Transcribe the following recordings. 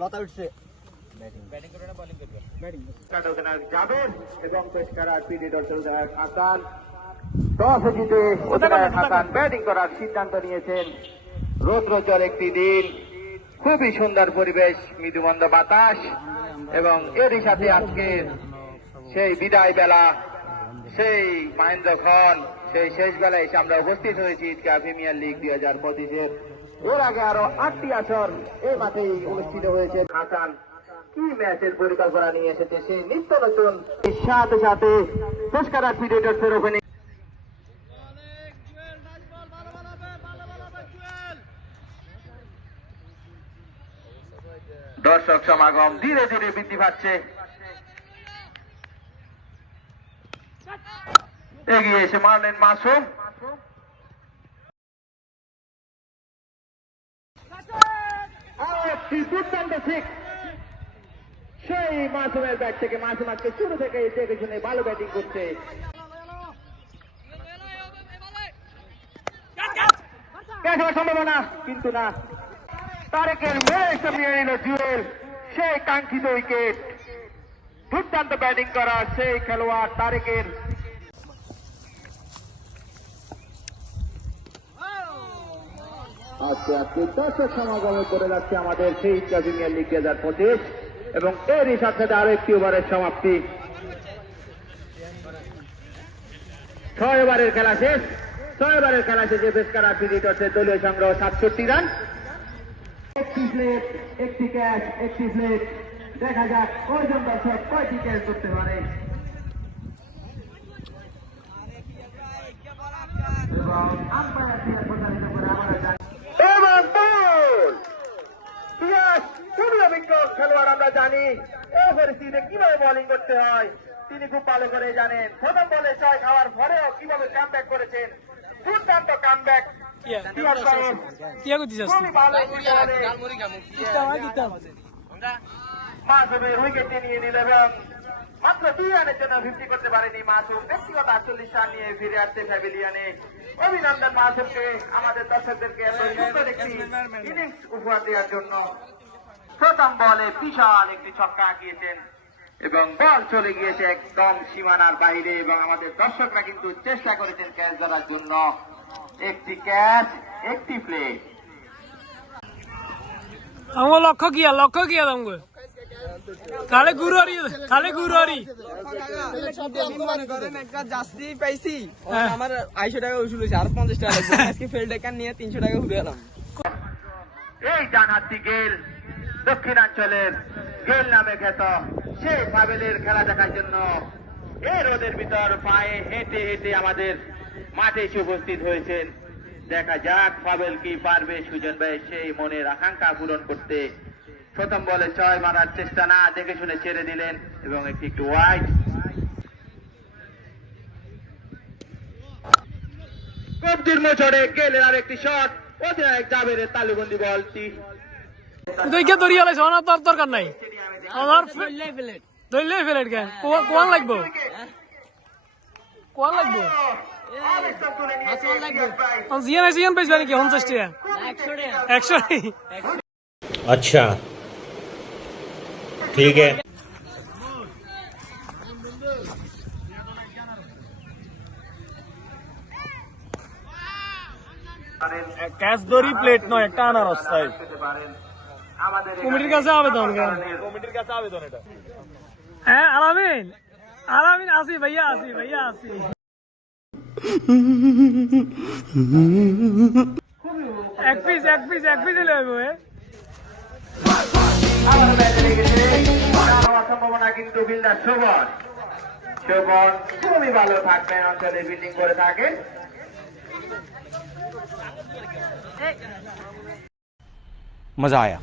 লতা উঠছে ব্যাটিং করে না বোলিং করবে ব্যাটিং কাট ওখানে যাবেন এবং পেশকার পিডি ডক্টর হাসান টস জিতে হাসান ব্যাটিং করার সিদ্ধান্ত নিয়েছেন। রৌদ্রোজ্জ্বল একটি দিন, খুবই সুন্দর পরিবেশ, মৃদুমন্দ বাতাস এবং এরই সাথে আজকে সেই বিদায় বেলা, সেই মহেন্দ্রক্ষণ, সেই শেষ বেলায় এসে আমরা উপস্থিত হয়েছি ঈদগাহ প্রিমিয়ার লিগ 2025-এর। এর আগে আরো 8টি আসর এই মাঠেই অনুষ্ঠিত হয়েছে। হাসান কি ম্যাচের পরিকল্পনা নিয়ে এসেছে সেই নিত্য নতুন, সাথে সাথে পেশকার পিডেটসের ওপেনিং। দর্শক সমাগম ধীরে ধীরে বৃদ্ধি পাচ্ছে, এগিয়ে এসে মারলেন মাসুম। দুর্দান্ত ঠিক সেই মাসুমের ব্যাট থেকে। মাসুম আজকে শুরু থেকে দেখে শুনে ভালো ব্যাটিং করছে। সম্ভাবনা কিন্তু না, তারেকের মেয়ে নিয়ে নিল জুয়েল, সেই কাঙ্ক্ষিত উইকেট। দুর্দান্ত ব্যাটিং করা সেই খেলোয়াড় তারেকের। আজকে আজকে দর্শক সমাগমে করে যাচ্ছে আমাদের সেই ঈদগাহ প্রিমিয়ার লিগ 2025 এবং এরই সাথে সাথে আরো একটি ওভারের সমাপ্তি। 6 ওভারের খেলা শেষ। 6 ওভারের খেলা শেষে পেশকার পিডেটসের দলীয় সংগ্রহ 67 রান। একটি প্লেট, একটি ক্যাচ, একটি প্লেট। দেখা যাক কয়জন দর্শক কয়টি ক্যাচ করতে পারে। এবং আম্পায়ার প্রচারিত করে আমরা জানি খুবই অভিজ্ঞ খেলোয়াড়। আমরা জানি এই পরিস্থিতিতে কিভাবে বোলিং করতে হয় তিনি খুব ভালো করে জানেন। প্রথম বলে 6 খাওয়ার পরেও কিভাবে কামব্যাক করেছেন, দুর্দান্ত কামব্যাক। মাসুমের উইকেটে নিয়ে নিল এবং মাত্র 2 রানের জন্য 50 করতে পারেনি মাসুম। ব্যক্তিগত 48 রান নিয়ে ফিরে আসছে প্যাভিলিয়নে। অভিনন্দন মাসুমকে, আমাদের দর্শকদেরকে এত সুন্দর একটি ইনিংস উপহার দেওয়ার জন্য। প্রথম বলে বিশাল একটি ছক্কা আঁকিয়েছেন এবং বল চলে গিয়েছে একদম সীমানার বাইরে এবং আমাদের দর্শকরা কিন্তু চেষ্টা করেছেন ক্যাচ ধরার জন্য। একটি ক্যাচ, একটি প্লে। আমার লক্ষ্য কি আমাকে খালে গুরুয়ারি মনে করেন একটা জাস্তি পাইছি, আমার 250 টাকা উসুল হয়েছে, আর 50 টাকা লাগবে। আজকে ফিল্ড ডেকার নিয়ে 300 টাকা ঘুরে এলাম। এই ডানহাতি গেল, দক্ষিণাঞ্চলের গেল নামে খ্যাত সেই পাবেলের খেলা দেখার জন্য এই রোদের ভিতর পায়ে হেঁটে হেঁটে আমাদের মাঠে এসে উপস্থিত হয়েছেন। দেখা যাক পাবেল কি পারবে সুজন ভাই সেই মনের আকাঙ্ক্ষা পূরণ করতে। প্রথম বলে 6 মারার চেষ্টা না দেখে শুনে ছেড়ে দিলেন এবং একটু ওয়াইড। কবজির মোচড়ে গেলেন আর একটি শট। অধিনায়ক জাবেরের তালুবন্দি বলটি দরকার নাই আমার ধরলেই ফেলেট কেন কোয়ান লাগবো জিয়ান পেয়েছি নাকি 50 টাকা 100 अच्छा ठीक है। ক্যাচ দড়ি প্লেট নয়, একটা আনারস চাই। কমিটির কাছে আবেদন, এটা হ্যাঁ। আলামিন আসি ভাইয়া আসি। এক পিস সম্ভাবনা কিন্তু ফিল্ডার শোভন খুবই ভালো থাকবেন, অঞ্চলে ফিল্ডিং করে থাকেন। मजा आया।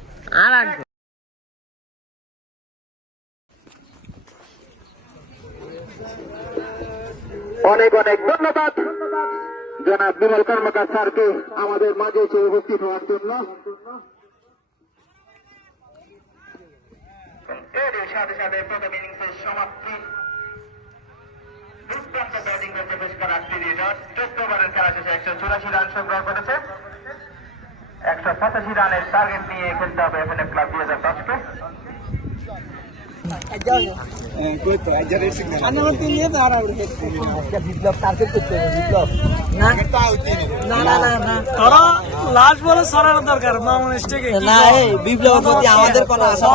অনেক অনেক ধন্যবাদ জনাব বিমল কর্মকার স্যারকে আমাদের মাঝে এসে উপস্থিত হওয়ার জন্য। এর সাথে সাথে প্রথম ইনিংসের সমাপ্তি। দুর্দান্ত ব্যাটিং করছে পেশ করা ক্রিকেটার। 14 ওভারের খেলা শেষে 184 রান সংগ্রহ করেছে। 185 রানের টার্গেট নিয়ে খেলতে হবে এফএনএফ ক্লাব 2010-কে। তোরা লাস্ট বলে সরার দরকার মামুনিস থেকে না এই বিপ্লবের প্রতি আমাদের কোনো আশা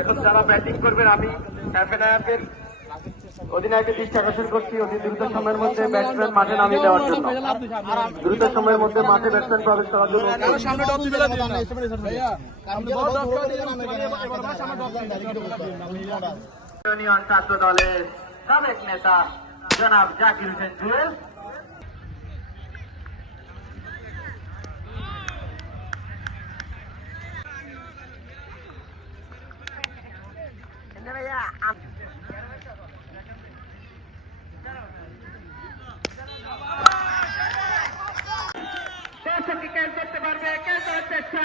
এখন যারা ব্যাটিং করবেন আমি এফএনএফের অধিনায়কের দৃষ্টি আকর্ষণ করছি অতি দ্রুত সময়ের মধ্যে ব্যাটসম্যান মাঠে নামিয়ে দেওয়ার জন্য। দ্রুত সময়ের মধ্যে মাঠে ব্যাটসম্যান প্রবেশ করার জন্য ইউনিয়ন ছাত্র দলের সাবেক নেতা জনাব জাকির হোসেন জুয়েল। দর্শককে ক্যাচ করতে পারবে, ক্যাচ করার চেষ্টা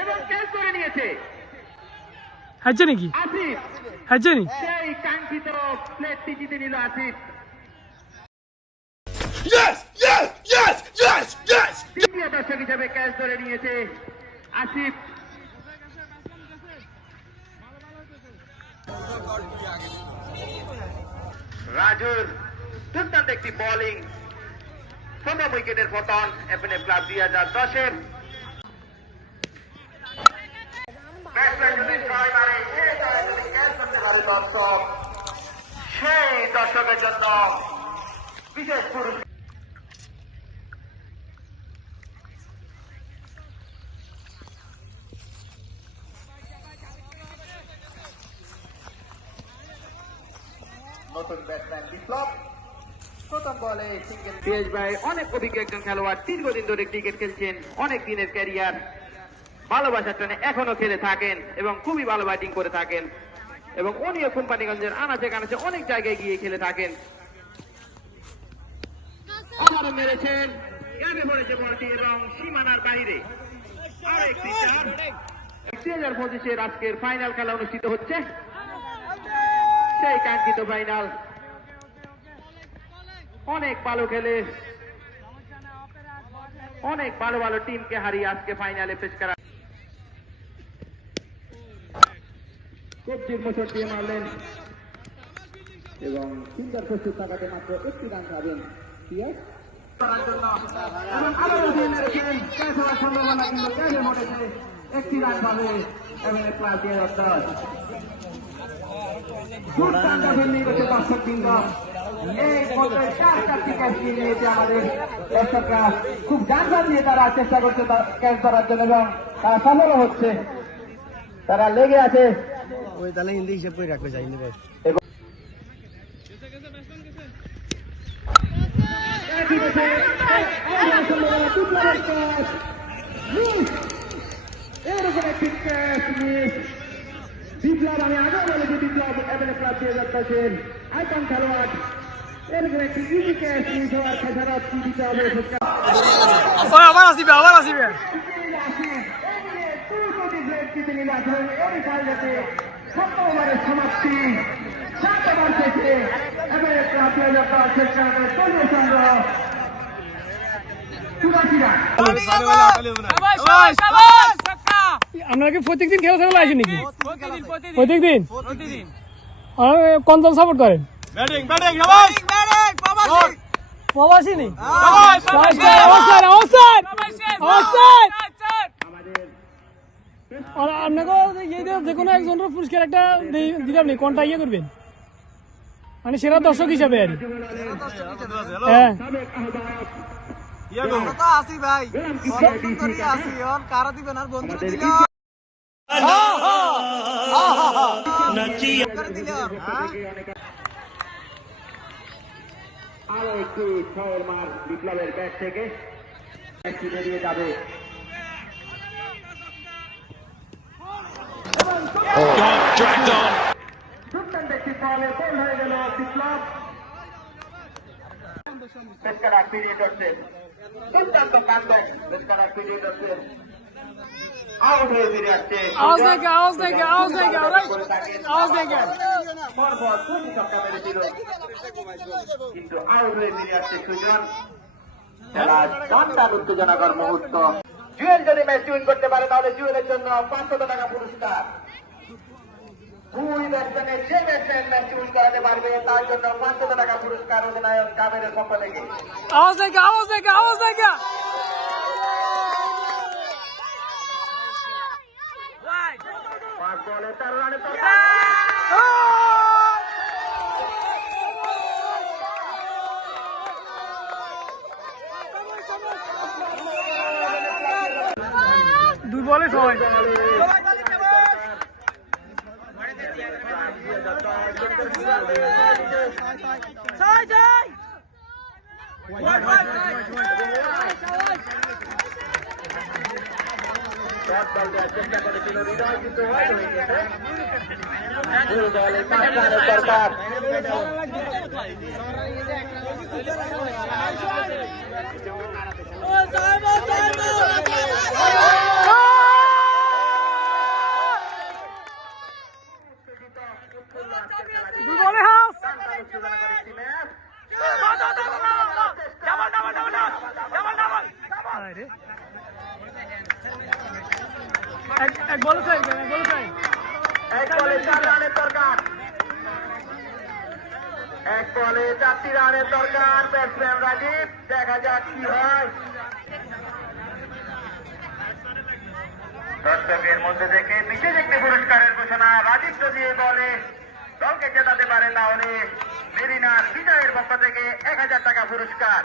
এবং ক্যাচ করে নিয়েছে হচ্ছে নাকি আসিফ। হচ্ছে নি সেই কাঙ্ক্ষিত প্লেটটি জিতে নিল আসিফ। দ্বিতীয় দর্শক হিসেবে ক্যাচ ধরে নিয়েছে আসিফ। রাজুর দুর্দান্ত একটি বোলিং, প্রথম উইকেটের পতন এফএনএফ ক্লাব 2010-এর। সেই দর্শকের জন্য বিশেষ পুরস্কার। নতুন ব্যাটসম্যান বিপ্লব প্রথম বলে সিঙ্গেল। পিএস ভাই অনেক অভিজ্ঞ একজন খেলোয়াড়, দীর্ঘদিন ধরে ক্রিকেট খেলছেন, অনেক দিনের ক্যারিয়ার, ভালোবাসার টানে এখনো খেলে থাকেন এবং খুবই ভালো ব্যাটিং করে থাকেন এবং উনিও কোম্পানিগঞ্জের আনাচে কানাচে অনেক জায়গায় গিয়ে খেলে থাকেন। আবারও মেরেছেন, গ্যাপে পড়েছে বলটি এবং সীমানার বাইরে। আরো একটি চার। 2025-এর আজকের ফাইনাল খেলা অনুষ্ঠিত হচ্ছে, সেই কাঙ্ক্ষিত ফাইনাল। অনেক ভালো খেলে অনেক ভালো ভালো টিমকে হারিয়ে আজকে ফাইনালে পেশ করা। কবজির মোচড় দিয়ে মারলেন এবং সুন্দর প্রস্তুত থাকাতে মাত্র একটি রান পাবেন পিয়াস করার জন্য। এবং আবারও দিয়ে মেরেছেন, ক্যাচ হওয়ার সম্ভাবনা কিন্তু ক্যাচে মরেছে। একটি রান পাবে এফএনএফ ক্লাব 2010। দুর্দান্ত ফিল্ডিং করছে দর্শকবৃন্দ। এই পর্যায়ে 4টি ক্যাচ নিয়ে নিয়েছে আমাদের দর্শকরা। খুব গান দিয়ে তারা চেষ্টা করছে ক্যাচ ধরার জন্য এবং তারা সফলও হচ্ছে। তারা লেগে আছে। ওই তাহলে হিন্দি হিসাব করে রাখবে যাইনি ভাই। এরকম একটি ক্যাচ মিস। বিপ্লব, আমি আগেও বলেছি বিপ্লব এফএনএফ ক্লাব 2010-এর আইকন খেলোয়াড়। এরকম একটি ইজি ক্যাচ মিস হওয়ার খেসারত কি দিতে হবে? আবার আসিবে আবার আসিবে সমাপ্তি 7 ওভার শেষে এফএনএফ ক্লাব 2010-এর দলীয় সংগ্রহ 84 রান। আপনারা কি প্রত্যেকদিন খেলা খেলা আসেন নাকি প্রত্যেকদিন কোন দল সাপোর্ট করেন? প্রবাসী নেই আপনাকে যে কোনো একজনের পুরস্কার একটা দিতাম নি, কোনটা ইয়ে করবেন মানে সেরা দর্শক হিসাবে আর হ্যাঁ আসি ভাই আসি কারা দিবেন আর বন্ধু দিল আরো একটি ছয়ের মার বিপ্লবের ব্যাট থেকে একটি বেরিয়ে যাবে। দুর্দান্ত একটি বলে গোল হয়ে গেল বিপ্লব। পেশকারা পিরিয়ড হচ্ছে দুর্দান্ত কাণ্ড পেশকারা পিরিয়ড হচ্ছে আউট হয়ে ফিরে আসছে আওয়াজ দেখে আওয়াজ দেখে আওয়াজ দেখে আওয়াজ দেখে পরপর দুটি ছক্কা মেরেছিল, কিন্তু আউট হয়ে ফিরে আসছে সুজন। খেলার টানটান উত্তেজনাকর মুহূর্ত। জুয়েল যদি ম্যাচ উইন করতে পারে তাহলে জুয়েলের জন্য 500 টাকা পুরস্কার। দুই ব্যাটসম্যানের যে ব্যাটসম্যান ম্যাচ উইন করাতে পারবে তার জন্য 500 টাকা পুরস্কার অধিনায়ক কামেরের পক্ষ থেকে। আওয়াজ দেখে আওয়াজ দেখে আওয়াজ দেখে 5 বলে 13 রানে দুই বলে সবাই চেষ্টা করেছিল হৃদয়, কিন্তু ওয়াইড হয়ে গেছে। দুই বলে 5 রানের দরকার। দুই বলে হাফ টানটান উত্তেজনাকর একটি ম্যাচ। আরে এক বলে চাই এক বলে চাই 1 বলে 4 রানের দরকার। 1 বলে 4টি রানের দরকার। ব্যাটসম্যান রাজীব, দেখা যাক কি হয়। দর্শকের মধ্যে থেকে বিশেষ একটি পুরস্কারের ঘোষণা। রাজীব যদি এই বলে দলকে জেতাতে পারে তাহলে মেরিনার বিজয়ের পক্ষ থেকে 1000 টাকা পুরস্কার।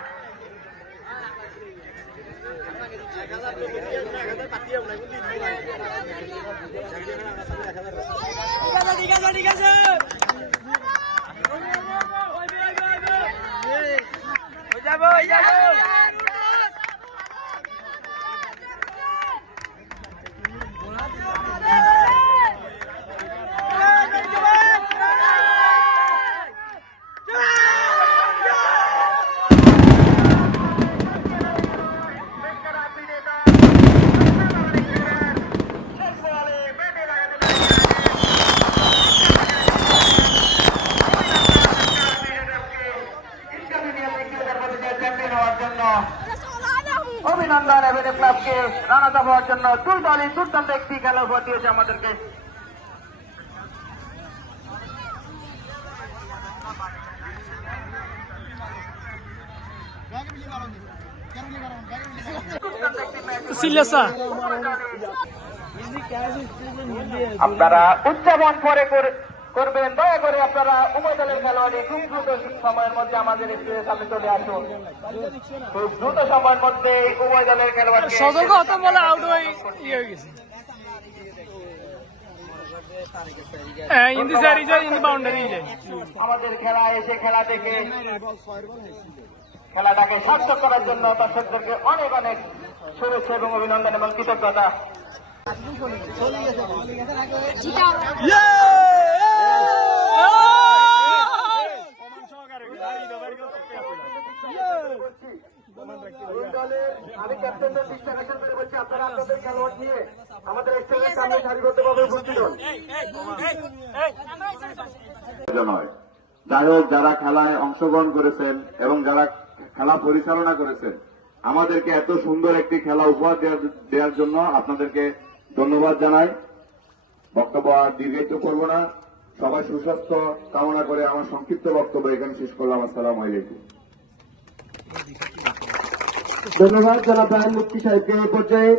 অভিনন্দন এভিনিউ ক্লাবকে রানার্স আপ হওয়ার জন্য দুর্দান্ত একটি খেলা উপহার দিয়েছে আমাদেরকে। সিলেসা আপনারা উদযাপন পরে করবেন, দয়া করে আপনারা উভয় দলের খেলোয়াড়ি খুব দ্রুত সময়ের মধ্যে আমাদের স্টেজের সামনে চলে আসুন। খুব দ্রুত সময়ের মধ্যে উভয় দলের খেলোয়াড় সতর্ক হতে বলে আউট হয়ে হয়ে গেছে ইন্দি সারি যায় ইন্দি বাউন্ডারি যায় আমাদের খেলা এসে খেলা থেকে খেলাটাকে সার্থক করার জন্য দর্শকদেরকে অনেক অনেক শুভেচ্ছা এবং অভিনন্দন এবং কৃতজ্ঞতা। আমি ক্যাপ্টেনদের দৃষ্টি আকর্ষণ করে বলছি, আপনারা আপনাদের খেলোয়াড় নিয়ে আমাদের স্টেজের সামনে সারিবদ্ধভাবে উপস্থিত হন। যাই হোক, যারা খেলায় অংশগ্রহণ করেছেন এবং যারা খেলা পরিচালনা করেছেন, আমাদেরকে এত সুন্দর একটি খেলা উপহার দেওয়ার জন্য আপনাদেরকে ধন্যবাদ জানাই। বক্তব্য আর দীর্ঘায়িত করব না, সবাই সুস্বাস্থ্য কামনা করে আমার সংক্ষিপ্ত বক্তব্য এখানে শেষ করলাম। আসসালামু আলাইকুম। ধন্যবাদ জনাব রায়হান মুফতি সাহেবকে। এই পর্যায়ে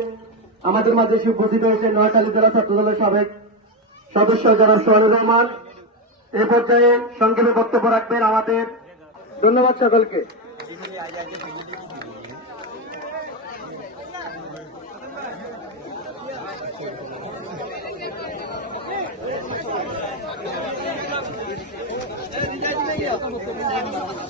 আমাদের মাঝে এসে উপস্থিত হয়েছে নোয়াখালী জেলা ছাত্রদলের সাবেক সদস্য জনাব সোহানুর রহমান। এই পর্যায়ে সংক্ষেপে বক্তব্য রাখবেন আমাদের। ধন্যবাদ সকলকে। Yeah.